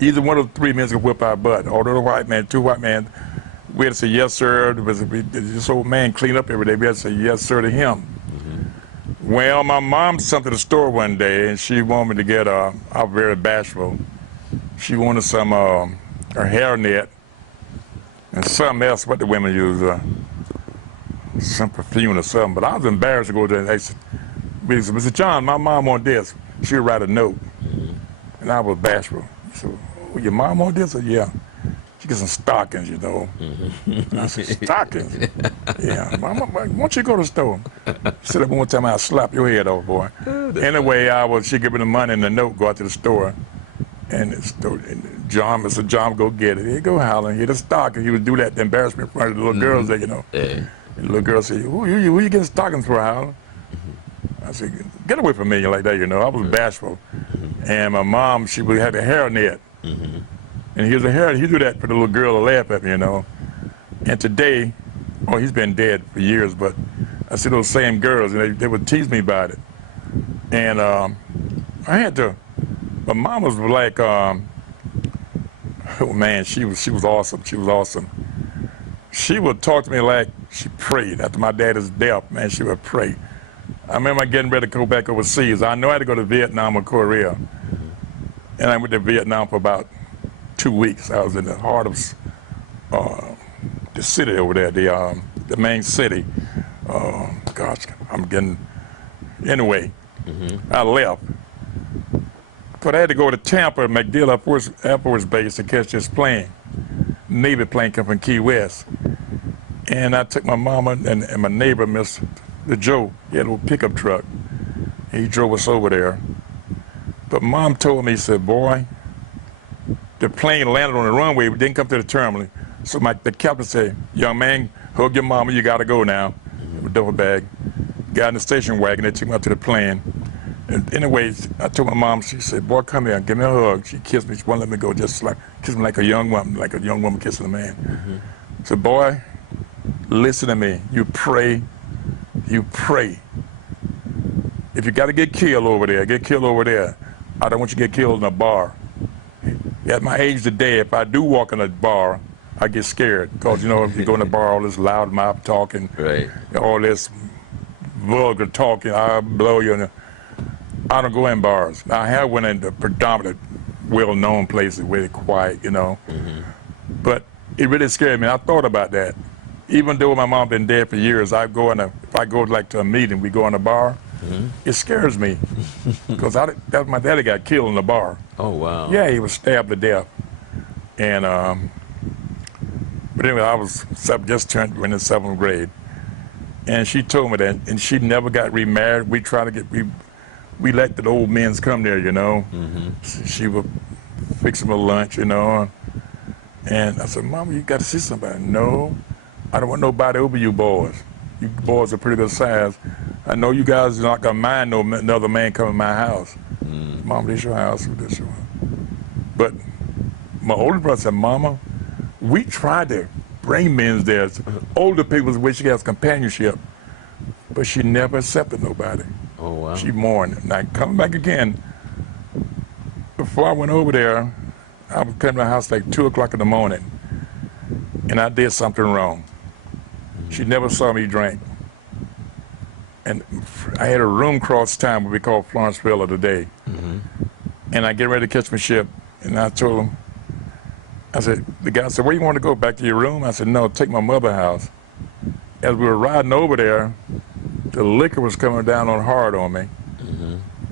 Either one of the three men could whip our butt. Although the white man, two white men, we had to say yes, sir. This old man cleaned up every day. We had to say yes, sir, to him. Well, my mom sent to the store one day, and she wanted me to get, I was very bashful. She wanted some, her hairnet and something else, what the women use, some perfume or something. But I was embarrassed to go there, and they said, Mr. John, my mom want this. She would write a note. And I was bashful. So, oh, your mom want this? Or, yeah. She get some stockings, I said, stockings? Yeah. Mama, why don't you go to the store? She said, one time I'll slap your head off, boy. Anyway, she give me the money and the note, go out to the store. And Mr. John, go get it. Here you go, Highland. Here the stocking. He would do that to embarrass me in front of the little girls there, And the little girl said, who you getting stockings for, Highland? I said, get away from me like that, I was bashful. And my mom, she had a hairnet. And he was a hair, he do that for the little girl to laugh at me, And today, he's been dead for years, but I see those same girls, and they would tease me about it. And I had to, my mom was like, oh man, she was awesome. She was awesome. She would talk to me like she prayed. After my dad is death, man, she would pray. I remember getting ready to go back overseas. I know I had to go to Vietnam or Korea. And I went to Vietnam for about 2 weeks. I was in the heart of the city over there, the main city. Gosh, I'm getting, anyway, I left. But I had to go to Tampa, MacDill Air Force Base to catch this plane. Navy plane come from Key West. And I took my mama and my neighbor, Mr. Joe. He had a little pickup truck. He drove us over there. But Mom told me, he said, boy, the plane landed on the runway, but didn't come to the terminal. So the captain said, young man, hug your mama, you gotta go now. With a duffel bag. Got in the station wagon, they took me out to the plane. And anyways, I told my mom, she said, boy, come here, give me a hug. She kissed me, she wouldn't let me go, just like, kiss me like a young woman kissing a man. So boy, listen to me, you pray. If you gotta get killed over there, get killed over there. I don't want you to get killed in a bar. At my age today, if I do walk in a bar, I get scared. Because, you know, if you go in a bar, all this loud mouth talking, all this vulgar talking, I'll blow you. I don't go in bars. Now, I have went in the predominant, well-known places where it's quiet, you know. But it really scared me. I thought about that. Even though my mom been dead for years, if I go like to a meeting, we go in a bar, it scares me. Because my daddy got killed in the bar. Oh, wow. Yeah, he was stabbed to death. And, but anyway, I was just turned in the 7th grade. And she told me that, and she never got remarried. We tried to get, we let the old men come there, you know. She would fix them a lunch, you know. And I said, Mama, you got to see somebody. No, I don't want nobody over you boys. You boys are pretty good size. I know you guys are not going to mind another man coming to my house. Mama, this your house, this your house. But my older brother said, Mama, we tried to bring men there. Older people wish she has companionship, but she never accepted nobody. Oh, wow. She mourned. Now, coming back again, before I went over there, I was coming to the house like 2 o'clock in the morning, and I did something wrong. She never saw me drink. And I had a room cross town, what we call Florenceville today. And I get ready to catch my ship, and I told him, I said, the guy said, where you want to go, back to your room? I said, no, take my mother's house. As we were riding over there, the liquor was coming down on hard on me.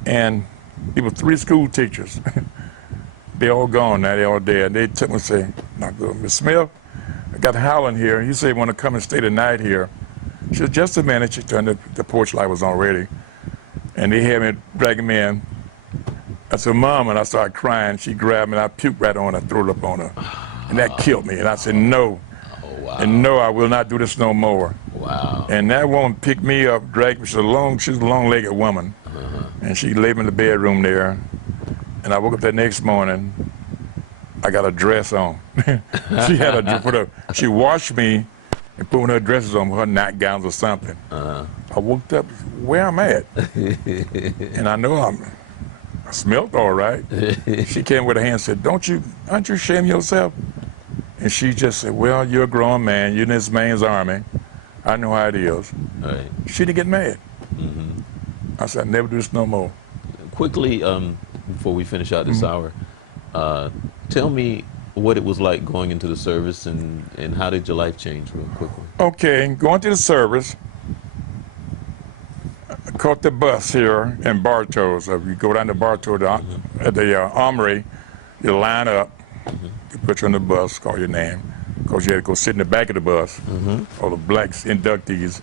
And there were 3 school teachers. They all gone now, they all dead. They took me and said, Miss Smith, I got Highland here. He said, want to come and stay the night here. She said, just a minute. She turned the porch light was on already. And they had me, dragging me in. I said, Mom, and I started crying. She grabbed me, and I puked right on her, threw it up on her. And that killed me. And I said, no. Oh, wow. And no, I will not do this no more. Wow. And that woman picked me up, dragged me. She was a long-legged woman. And she laid me in the bedroom there. And I woke up that next morning, I got a dress on. She had a dress, she washed me and put her dresses on, her nightgowns or something. I woke up where I'm at. And I know I smelled all right. She came with her hand and said, aren't you ashamed of yourself? And she just said, well, you're a grown man, you're in this man's army. I know how it is. Right. She didn't get mad. I said, I'll never do this no more. Quickly, before we finish out this hour, tell me what it was like going into the service, and how did your life change real quickly? Okay, going to the service, I caught the bus here in Bartow. So you go down to Bartow at the armory, you line up, they put you on the bus, call your name, because you had to go sit in the back of the bus. All the black inductees.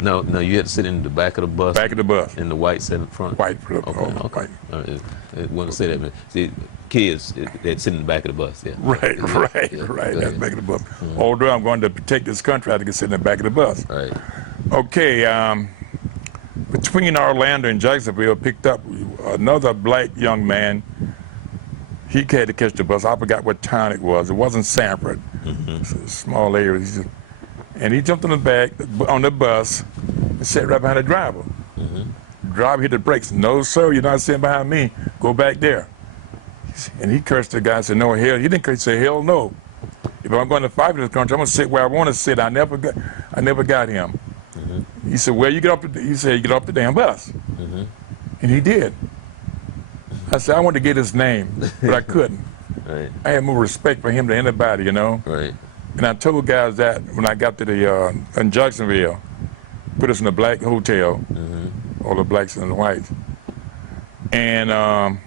No, you had to sit in the back of the bus. Back of the bus. And the white sat in front. White. Okay. White. I want to say that. See, kids, they'd sit in the back of the bus. Yeah. Right. That's the back of the bus. Although I'm going to protect this country, I had to sit in the back of the bus. Right. Okay. Between Orlando and Jacksonville, picked up another black young man. He had to catch the bus. I forgot what town it was. It wasn't Sanford. It's a small area. And he jumped on the back on the bus and sat right behind the driver. Driver hit the brakes. No, sir, you're not sitting behind me. Go back there. And he cursed the guy and said, no, hell. He didn't curse, he said, hell no. If I'm going to fight in this country, I'm going to sit where I want to sit. I never got him. He said, well, you get off the damn bus. And he did. I said, I wanted to get his name, but I couldn't. Right. I had more respect for him than anybody, you know. Right. And I told guys that when I got to the in Jacksonville, put us in a black hotel, all the blacks and the whites. And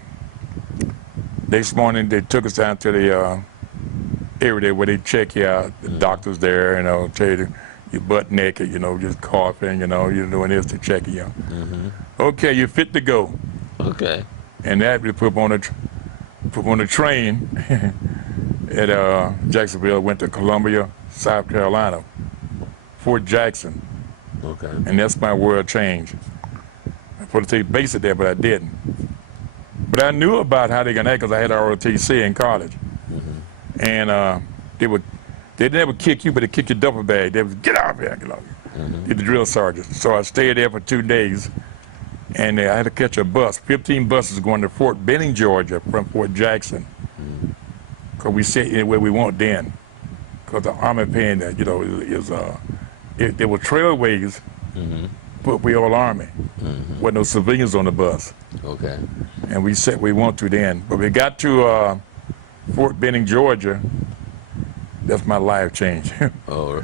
this morning they took us down to the area there where they check you out. The doctor's there, you know, tell you you're butt naked, you know, just coughing, you know, you're doing this to check you. Okay, you're fit to go. Okay. And that we put on the train at Jacksonville, went to Columbia, South Carolina, Fort Jackson. Okay. And that's my world change. I supposed to take basic there, but I didn't. But I knew about how they can act because I had ROTC in college. And they never kick you, but they kick your duffel bag. They would get out of here, get the drill sergeant. So I stayed there for 2 days, and I had to catch a bus. 15 buses going to Fort Benning, Georgia, from Fort Jackson, because we sit anywhere we want then, because the Army paying that, you know, there were trailways, but we all Army. Wasn't no civilians on the bus. Okay. And we said we want to then. But we got to Fort Benning, Georgia. That's my life changed. Oh.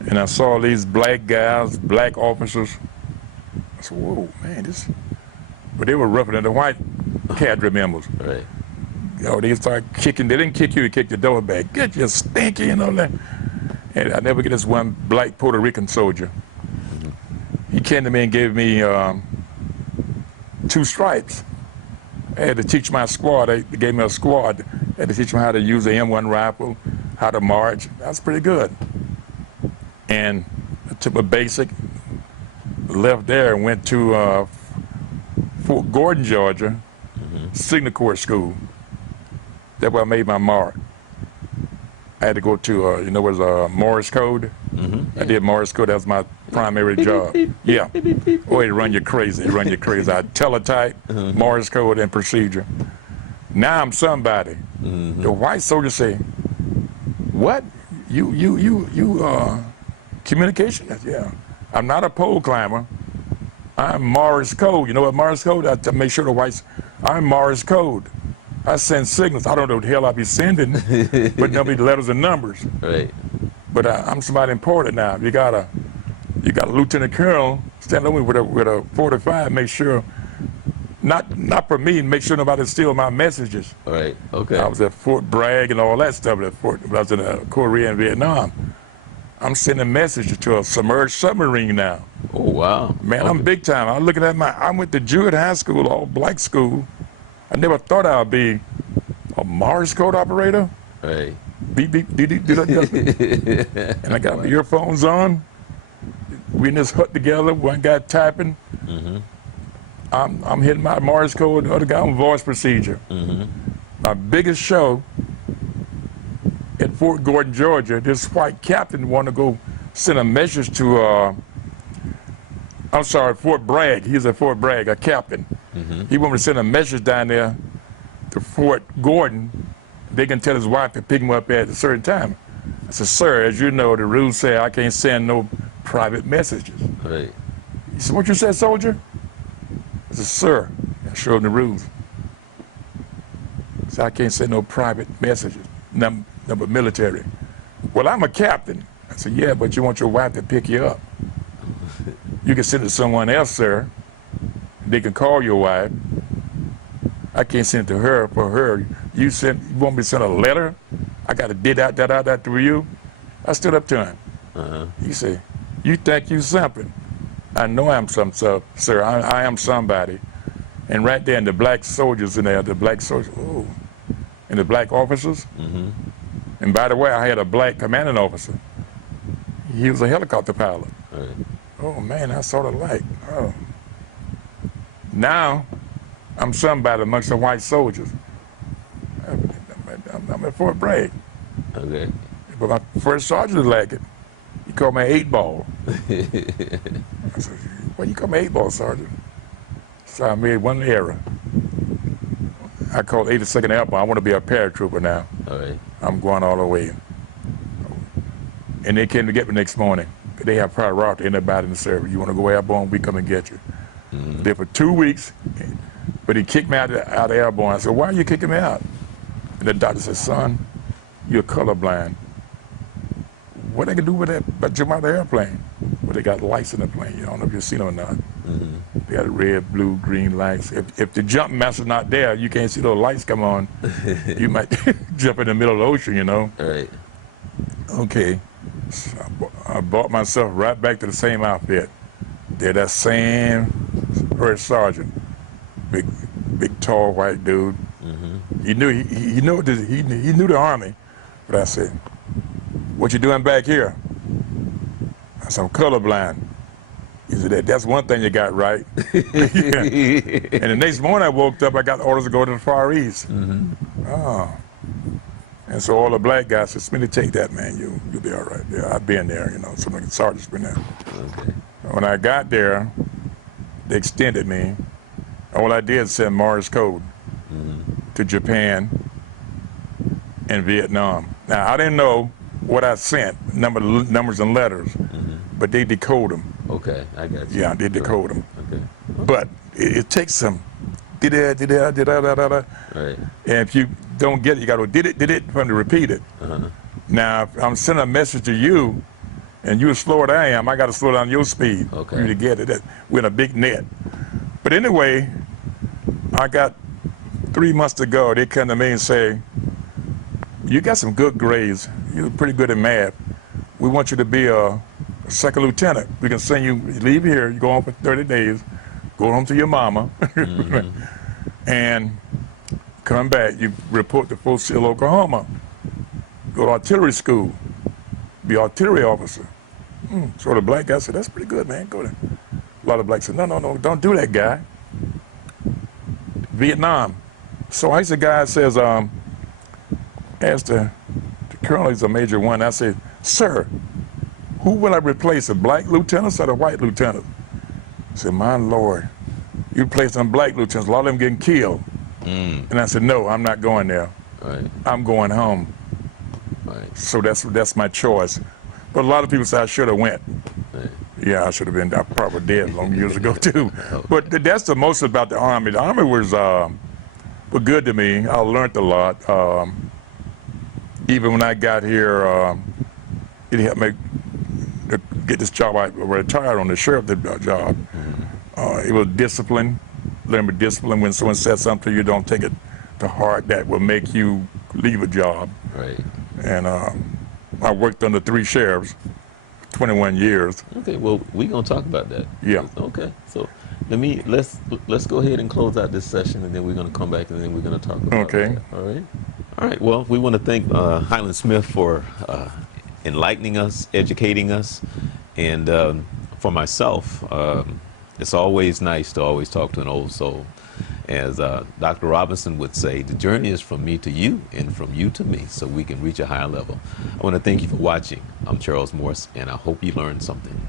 And I saw these black guys, black officers. I said, whoa, man, this. But they were rougher than the white cadre members. Right. You know, they started kicking. They didn't kick you, they kicked the door back. Get you stinky, you know that. And I never get this one black Puerto Rican soldier. He came to me and gave me 2 stripes. I had to teach my squad. They gave me a squad. I had to teach them how to use the M1 rifle, how to march. That's pretty good. And I took my basic, left there and went to Fort Gordon, Georgia, Signal Corps School. That's where I made my mark. I had to go to, you know, where's Morse code? I did Morse code. That was my primary job. Yeah. Oh, it run you crazy. It run you crazy. I teletype, Morse code, and procedure. Now I'm somebody. The white soldiers say, "What? You communication?" Yeah. I'm not a pole climber. I'm Morse code. You know what Morse code? I make sure the whites. I'm Morse code. I send signals. I don't know what the hell I be sending, but there'll be letters and numbers. Right. But I'm somebody important now. You got a lieutenant colonel standing over me with a 45. Make sure, not for me. Make sure nobody steal my messages. Right. Okay. I was at Fort Bragg and all that stuff. When I was in Korea and Vietnam. I'm sending messages to a submerged submarine now. Oh wow. Man, okay. I'm big time. I'm looking at I went to Jewett High School, all black school. I never thought I'd be a Morse code operator. Right. Beep, beep, dee, dee, dee, dee, dee. And I got my earphones on. We in this hut together, one guy typing. I'm hitting my Morse code, the other guy on voice procedure. My biggest show at Fort Gordon, Georgia, this white captain wanted to go send a message to, Fort Bragg. He's at Fort Bragg, a captain. He wanted to send a message down there to Fort Gordon. They can tell his wife to pick him up at a certain time. I said, sir, as you know, the rules say I can't send no private messages. Right. He said, what you said, soldier? I said, sir, I showed him the rules. He said, I can't send no private messages, number military. Well, I'm a captain. I said, yeah, but you want your wife to pick you up. You can send it to someone else, sir. They can call your wife. I can't send it to her for her. You want me to send a letter? I got to did that through you. I stood up to him. He said, you think you something? I know I'm something, sir. I am somebody. And right there, and the black soldiers in there, the black soldiers, oh, and the black officers. And by the way, I had a black commanding officer. He was a helicopter pilot. Right. Oh man, I sort of like, oh. Now, I'm somebody amongst the white soldiers. I'm at Fort Bragg. Okay. But my first sergeant liked it. He called me 8-ball. I said, what you call me 8-ball, sergeant? So I made one error. I called 82nd Airborne. I want to be a paratrooper now. All right. I'm going all the way. And they came to get me next morning. They have priority to anybody in the service. You want to go airborne, we come and get you. There for 2 weeks, but he kicked me out of airborne. I said, why are you kicking me out? And the doctor said, son, you're colorblind. what they can do with that, but jump out of the airplane. But they got lights in the plane. You don't know if you've seen them or not. They got red, blue, green lights. If the jump master's not there, you can't see those lights come on. You might jump in the middle of the ocean, you know. Right. Okay. So I bought myself right back to the same outfit. They're that same first sergeant, big, tall white dude. He knew he knew the Army, but I said, "What you doing back here?" I said, "I'm colorblind." He said, "That's one thing you got right." Yeah. And the next morning I woke up, I got orders to go to the Far East. Oh. And so all the black guys said, "Smitty, take that, man. You'll be all right." Yeah, I've been there, you know. Some of the sergeants been there. Okay. When I got there, they extended me. All I did was send Morse code to Japan and Vietnam. Now, I didn't know what I sent, numbers and letters, but they decode them. Okay, I got you. Yeah, they decode them. Okay. But it takes some Right. and if you don't get it, you got to did it for them to repeat it. Now, if I'm sending a message to you, and you're slower than I am, I got to slow down your speed for you to get it. We're in a big net. But anyway, I got 3 months to go. They come to me and say, "You got some good grades. You're pretty good at math. We want you to be a second lieutenant. We can send you, leave here, you go home for 30 days, go home to your mama, and come back. You report to Fort Sill, Oklahoma. Go to artillery school, be artillery officer." So the black guy said, "That's pretty good, man. Go there." A lot of blacks said, "No, don't do that, guy." Vietnam. So I the guy says, asked the colonel, he's a major one. I said, "Sir, who will I replace, the black lieutenants or the white lieutenants?" He said, "My Lord, you replace them black lieutenants, a lot of them getting killed." And I said, "No, I'm not going there. Right. I'm going home." Right. So that's my choice. But a lot of people say I should have went. Right. Yeah, I should have been probably dead long years ago too. But that's the most about the Army. The Army was good to me. I learned a lot. Even when I got here, it helped me to get this job. I retired on the sheriff job. It was discipline. Learn discipline. When someone says something, you don't take it to heart. That will make you leave a job. Right. And I worked under 3 sheriffs, 21 years. Okay, well, we're gonna talk about that. Yeah. Okay, so let's go ahead and close out this session, and then we're gonna come back and then we're gonna talk about that. All right. All right. Well, we want to thank Highland Smith for enlightening us, educating us, and for myself, it's always nice to always talk to an old soul. As Dr. Robinson would say, the journey is from me to you and from you to me, so we can reach a higher level. I want to thank you for watching. I'm Charles Morse, and I hope you learned something.